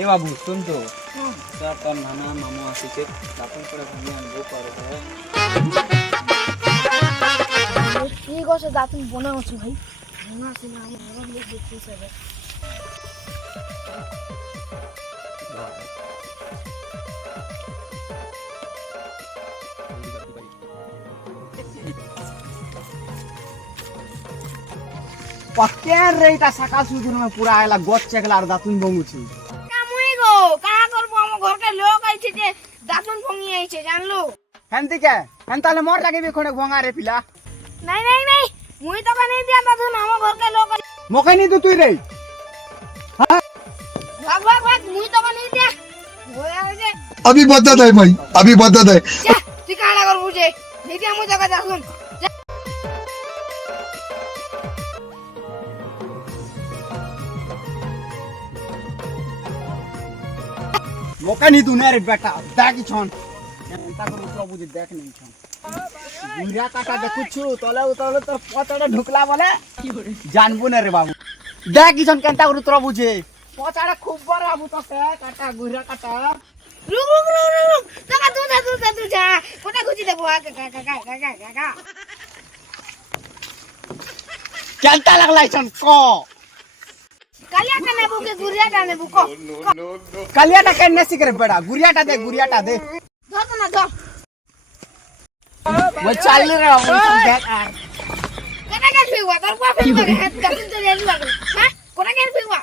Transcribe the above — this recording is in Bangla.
এ বাবু শুন তো, তোর নানা মামু আসিছে, দাপন করে ঘুমিয়ে আনবো পারো। ঠিক আছে দাতুন বনে আছি ভাই, মনে আছে না আমি ঘর লোক দেখতে চাই। पक्के रेटा सकाळ सुधून में पूरा आयला गोच चेकलार दातून बंगुची কামুই গো কাহা করবো আমার ঘরকে লোক আইছে যে দাতুন ভঙি আইছে জানলো। হেনতি কে হেন তাহলে মোর লাগিবি কোনে ভঙা রে পিলা নাই নাই নাই মুই তো কানে দিয়া দাতুন আমার ঘরকে লোক মোকে নি তু তুই রে ভাগ ভাগ ভাগ মুই তো কানে দিয়া হয়ে আছে। अभी बदत है भाई, अभी बदत है। যা তুই কাহা করবো যে নি দিয়া মুই জায়গা দাতুন। मोके नी तू ने रे बेटा देख छन एंता कर प्रभु जी देख नहीं छन बुढ़ा काटा देखुछु तले उतले तोर पचड़े ढुकला बोले जानबो ने रे बाबू देख छन केंता कर प्रभु जी पचड़े खूब बड़ा बाबू तो से काटा बुढ़ा काटा রুক রুক রুক রুক জায়গা তুই যা কোটা খুঁজি দেবো কাকা কাকা কাকা কাকা केंता लगला छन को কালিয়া কানে বুকে গুরিয়া কানে বুকো कलियाटा केने सिकरे बेटा गुरियाटा दे ধর তো না ধর वो चल रे बाबू देख কোটা কে ফিউয়া তোর কো ফিউয়া দাতুন তো জানি লাগলো হ্যাঁ কোটা কে ফিউয়া